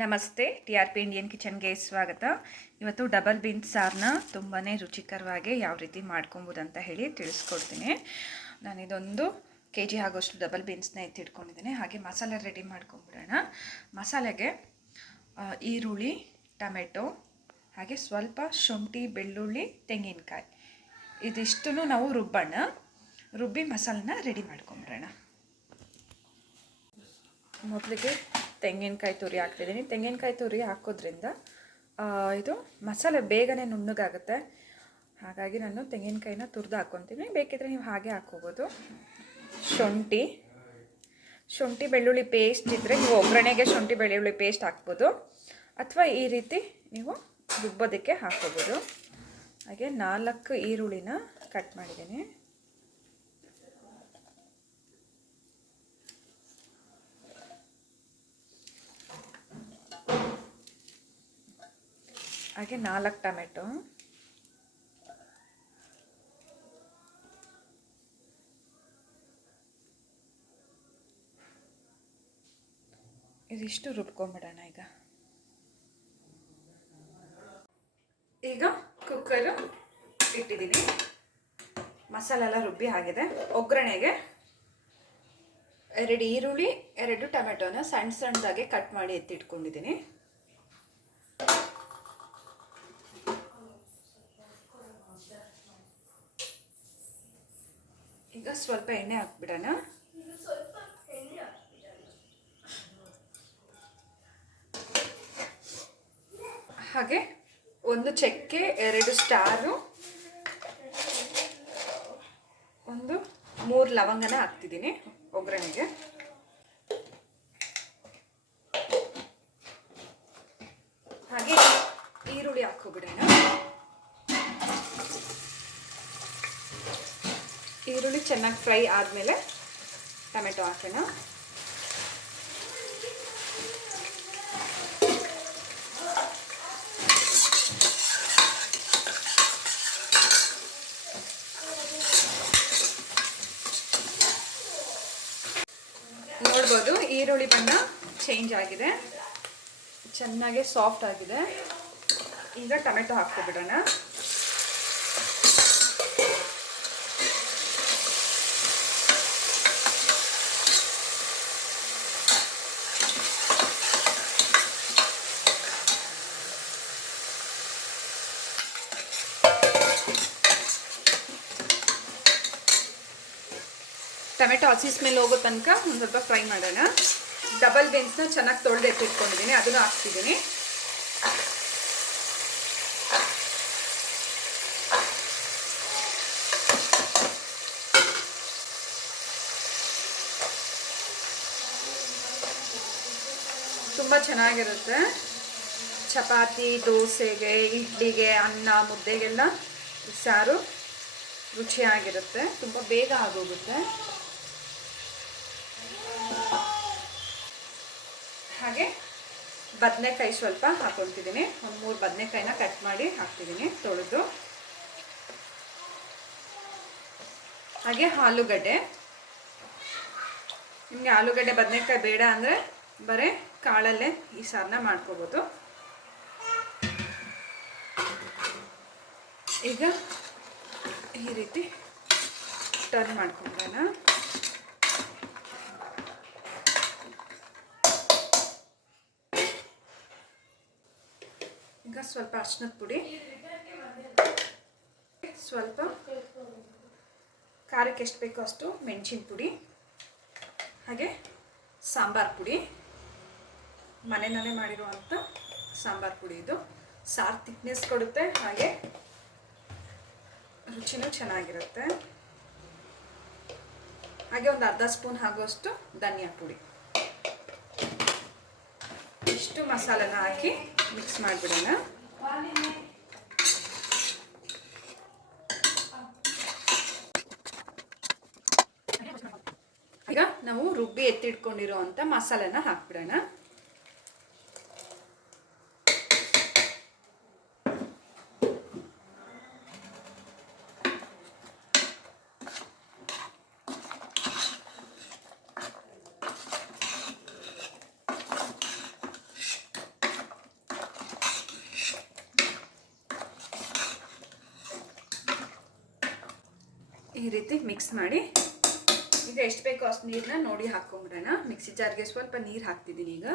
ನಮಸ್ತೆ, T R P Indian ಕಿಚನ್ಗೆ ಸ್ವಾಗತ. ಇವತ್ತು ಡಬಲ್ ಬೀನ್ಸ್ ಸಾರನ್ನ ತುಂಬಾ ರುಚಿಕರವಾಗಿ ಯಾವ ರೀತಿ ಮಾಡ್ಕೊಬೋದು ಅಂತ ಹೇಳಿ ತಿಳಿಸ್ಕೊಡ್ತೀನಿ. ನಾನು ಇದೊಂದು ಕೆ ಜಿ ಆಗೋಷ್ಟು ಡಬಲ್ ಬೀನ್ಸ್ನ ಎತ್ತಿಟ್ಕೊಂಡಿದ್ದೀನಿ. ಹಾಗೆ ಮಸಾಲೆ ರೆಡಿ ಮಾಡ್ಕೊಂಬಿಡೋಣ. ಮಸಾಲೆಗೆ ಈರುಳ್ಳಿ, ಟೊಮೆಟೊ, ಹಾಗೆ ಸ್ವಲ್ಪ ಶುಂಠಿ, ಬೆಳ್ಳುಳ್ಳಿ, ತೆಂಗಿನಕಾಯಿ. ಇದಿಷ್ಟು ನಾವು ರುಬ್ಬೋಣ. ರುಬ್ಬಿ ಮಸಾಲನ್ನ ರೆಡಿ ಮಾಡ್ಕೊಂಬಿಡೋಣ. ಮೊದಲಿಗೆ ತೆಂಗಿನಕಾಯಿ ತುರಿ ಹಾಕ್ತಿದ್ದೀನಿ. ತೆಂಗಿನಕಾಯಿ ತುರಿ ಹಾಕೋದ್ರಿಂದ ಇದು ಮಸಾಲೆ ಬೇಗನೆ ನುಣ್ಣಗಾಗುತ್ತೆ. ಹಾಗಾಗಿ ನಾನು ತೆಂಗಿನಕಾಯಿನ ತುರಿದು ಹಾಕ್ಕೊತೀನಿ ಬೇಕಿದ್ರೆ ನೀವು ಹಾಗೆ ಹಾಕ್ಕೋಬೋದು ಶುಂಠಿ. ಶುಂಠಿ ಬೆಳ್ಳುಳ್ಳಿ ಪೇಸ್ಟ್ ಇದ್ದರೆ ನೀವು ಒಗ್ಗರಣೆಗೆ ಶುಂಠಿ ಬೆಳ್ಳುಳ್ಳಿ ಪೇಸ್ಟ್ ಹಾಕ್ಬೋದು. ಅಥವಾ ಈ ರೀತಿ ನೀವು ರುಬ್ಬೋದಕ್ಕೆ ಹಾಕ್ಕೋಬೋದು ಹಾಗೆ ನಾಲ್ಕು ಈರುಳ್ಳಿನ ಕಟ್ ಮಾಡಿದ್ದೀನಿ. ಹಾಗೆ ನಾಲ್ಕು ಟೊಮೆಟೊ. ಇದಿಷ್ಟು ರುಬ್ಕೊಂಬಿಡೋಣ ಈಗ. ಈಗ ಕುಕ್ಕರು ಇಟ್ಟಿದ್ದೀನಿ. ಮಸಾಲೆ ಎಲ್ಲ ರುಬ್ಬಿ ಆಗಿದೆ. ಒಗ್ಗರಣೆಗೆ ಎರಡು ಈರುಳ್ಳಿ, ಎರಡು ಟೊಮೆಟೊನ ಸಣ್ಣ ಸಣ್ಣದಾಗೆ ಕಟ್ ಮಾಡಿ ಎತ್ತಿಟ್ಕೊಂಡಿದ್ದೀನಿ. ಈಗ ಸ್ವಲ್ಪ ಎಣ್ಣೆ ಹಾಕ್ಬಿಡೋಣ. ಹಾಗೆ ಒಂದು ಚಕ್ಕೆ ಎರಡು ಸ್ಟಾರು. ಒಂದು ಮೂರು ಲವಂಗನ ಹಾಕ್ತಿದ್ದೀನಿ ಒಗ್ಗರಣೆಗೆ. ಹಾಗೆ ಈರುಳ್ಳಿ ಹಾಕೋಬಿಡೋಣ ಈರುಳ್ಳಿ ಚೆನ್ನಾಗಿ ಫ್ರೈ ಆದಮೇಲೆ ಟೊಮೆಟೊ ಹಾಕೋಣ. ನೋಡ್ಬೋದು ಈರುಳ್ಳಿ ಬಣ್ಣ ಚೇಂಜ್ ಆಗಿದೆ. ಚೆನ್ನಾಗಿ ಸಾಫ್ಟ್ ಆಗಿದೆ. ಈಗ ಟೊಮೆಟೊ ಹಾಕ್ಕೊಬಿಡೋಣ ಟೊಮೆಟೊ ಹಸಿ ಸ್ಮೆಲ್ ಹೋಗೋ ತನಕ ಒಂದು ಸ್ವಲ್ಪ ಫ್ರೈ ಮಾಡೋಣ. ಡಬಲ್ ಬೀನ್ಸ್ನ ಚೆನ್ನಾಗಿ ತೊಳೆದು ಎತ್ತಿಟ್ಕೊಂಡಿದ್ದೀನಿ ಅದನ್ನು ಹಾಕ್ತಿದ್ದೀನಿ. ತುಂಬ ಚೆನ್ನಾಗಿರುತ್ತೆ. ಚಪಾತಿ, ದೋಸೆಗೆ, ಇಡ್ಲಿಗೆ, ಅನ್ನ, ಮುದ್ದೆಗೆಲ್ಲ ಸಾರು ರುಚಿಯಾಗಿರುತ್ತೆ. ತುಂಬ ಬೇಗ ಆಗೋಗುತ್ತೆ ಹಾಗೆ ಬದನೆಕಾಯಿ ಸ್ವಲ್ಪ ಹಾಕೊಳ್ತಿದ್ದೀನಿ. ಒಂದು ಮೂರು ಬದನೆಕಾಯಿನ ಕಟ್ ಮಾಡಿ ಹಾಕ್ತಿದ್ದೀನಿ ತೊಳೆದು. ಹಾಗೆ ಆಲೂಗಡ್ಡೆ. ನಿಮಗೆ ಆಲೂಗಡ್ಡೆ ಬದನೆಕಾಯಿ ಬೇಡ ಅಂದರೆ ಬರೀ ಕಾಳಲ್ಲೇ ಈ ಸಾರನ್ನ ಮಾಡ್ಕೋಬೋದು. ಈಗ ಈ ರೀತಿ ಟರ್ನ್ ಮಾಡ್ಕೊಂಡೋಣ ಸ್ವಲ್ಪ ಅರ್ಶಿನದ ಪುಡಿ. ಸ್ವಲ್ಪ ಖಾರಕ್ಕೆ ಎಷ್ಟು ಬೇಕೋ ಅಷ್ಟು ಮೆಣಸಿನ ಪುಡಿ, ಹಾಗೆ ಸಾಂಬಾರು ಪುಡಿ. ಮನೆಯಲ್ಲೇ ಮಾಡಿರುವಂಥ ಸಾಂಬಾರು ಪುಡಿ ಇದು. ಸಾರು ತಿಕ್ನೆಸ್ ಕೊಡುತ್ತೆ, ಹಾಗೆ ರುಚಿನೂ ಚೆನ್ನಾಗಿರುತ್ತೆ. ಹಾಗೆ ಒಂದು ಅರ್ಧ ಸ್ಪೂನ್ ಆಗುವಷ್ಟು ಧನಿಯಾ ಪುಡಿ. ಇಷ್ಟು ಮಸಾಲನ ಹಾಕಿ ಮಿಕ್ಸ್ ಮಾಡಿಬಿಡೋಣ. ಈಗ ನಾವು ರುಬ್ಬಿ ಎತ್ತಿಟ್ಕೊಂಡಿರೋ ಅಂತ ಮಸಾಲೆನ ಹಾಕ್ಬಿಡೋಣ. ಈ ರೀತಿ ಮಿಕ್ಸ್ ಮಾಡಿ. ಈಗ ಎಷ್ಟು ಬೇಕೋ ಅಷ್ಟು ನೀರನ್ನ ನೋಡಿ ಹಾಕ್ಕೊಂಬಿಡೋಣ ಮಿಕ್ಸಿ ಜಾರ್ಗೆ ಸ್ವಲ್ಪ ನೀರು ಹಾಕ್ತಿದ್ದೀನಿ ಈಗ.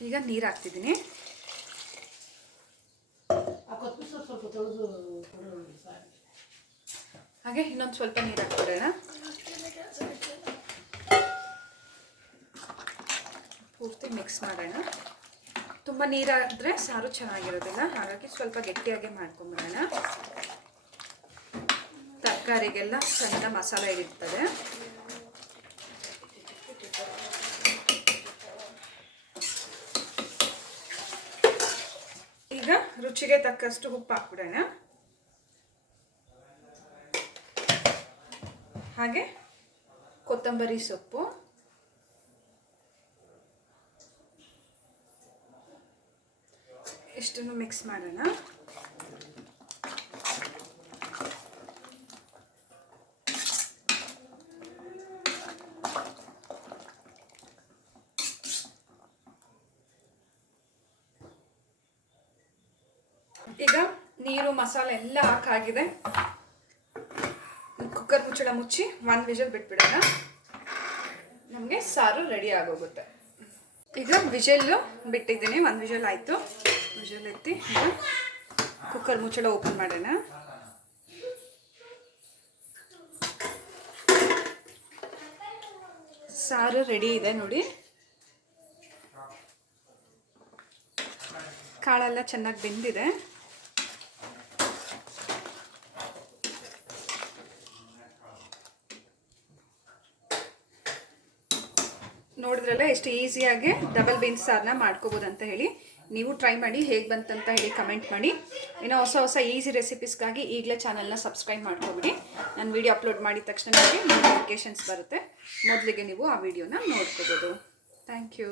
ಈಗ ನೀರು ಹಾಕ್ತಿದ್ದೀನಿ. ಹಾಗೆ ಇನ್ನೊಂದು ಸ್ವಲ್ಪ ನೀರು ಹಾಕ್ಬಿಡೋಣ. ಪೂರ್ತಿ ಮಿಕ್ಸ್ ಮಾಡೋಣ. ತುಂಬ ನೀರಾದರೆ ಸಾರು ಚೆನ್ನಾಗಿರೋದಿಲ್ಲ. ಹಾಗಾಗಿ ಸ್ವಲ್ಪ ಗಟ್ಟಿಯಾಗಿ ಮಾಡ್ಕೊಂಬಿಡೋಣ. ತರಕಾರಿಗೆಲ್ಲ ಸಣ್ಣ ಮಸಾಲೆ ಇರ್ತದೆ. ಈಗ ರುಚಿಗೆ ತಕ್ಕಷ್ಟು ಉಪ್ಪು ಹಾಕ್ಬಿಡೋಣ. ಹಾಗೆ ಕೊತ್ತಂಬರಿ ಸೊಪ್ಪು. ಇಷ್ಟನ್ನು ಮಿಕ್ಸ್ ಮಾಡೋಣ. ಈಗ ನೀರು, ಮಸಾಲೆ ಎಲ್ಲ ಹಾಕಾಗಿದೆ. ಕುಕ್ಕರ್ ಮುಚ್ಚಳ ಮುಚ್ಚಿ ಒಂದು ವಿಜಲ್ ಬಿಟ್ಬಿಡೋಣ. ನಮಗೆ ಸಾರು ರೆಡಿ ಆಗೋಗುತ್ತೆ. ಈಗ ವಿಜಲ್ಲು ಬಿಟ್ಟಿದ್ದೀನಿ ಒಂದು ವಿಜಲ್ ಆಯಿತು. ವಿಜಲ್ ಎತ್ತಿ ಕುಕ್ಕರ್ ಮುಚ್ಚಳ ಓಪನ್ ಮಾಡೋಣ. ಸಾರು ರೆಡಿ ಇದೆ ನೋಡಿ. ಕಾಳೆಲ್ಲ ಚೆನ್ನಾಗಿ ಬೆಂದಿದೆ. ನೋಡಿದ್ರಲ್ಲ, ಎಷ್ಟು ಈಸಿಯಾಗಿ ಡಬಲ್ ಬೀನ್ಸ್ ಸಾರನ್ನ ಮಾಡ್ಕೋಬೋದು ಅಂತ ಹೇಳಿ. ನೀವು ಟ್ರೈ ಮಾಡಿ ಹೇಗೆ ಬಂತಂತ ಹೇಳಿ ಕಮೆಂಟ್ ಮಾಡಿ. ಇನ್ನು ಹೊಸ ಹೊಸ ಈಸಿ ರೆಸಿಪೀಸ್ಗಾಗಿ ಈಗಲೇ ಚಾನಲ್ನ ಸಬ್ಸ್ಕ್ರೈಬ್ ಮಾಡ್ಕೊಬಿಡಿ. ನಾನು ವಿಡಿಯೋ ಅಪ್ಲೋಡ್ ಮಾಡಿದ ತಕ್ಷಣ ನಿಮಗೆ ನೋಟಿಫಿಕೇಷನ್ಸ್ ಬರುತ್ತೆ. ಮೊದಲಿಗೆ ನೀವು ಆ ವಿಡಿಯೋನ ನೋಡ್ಕೋಬೋದು. Thank you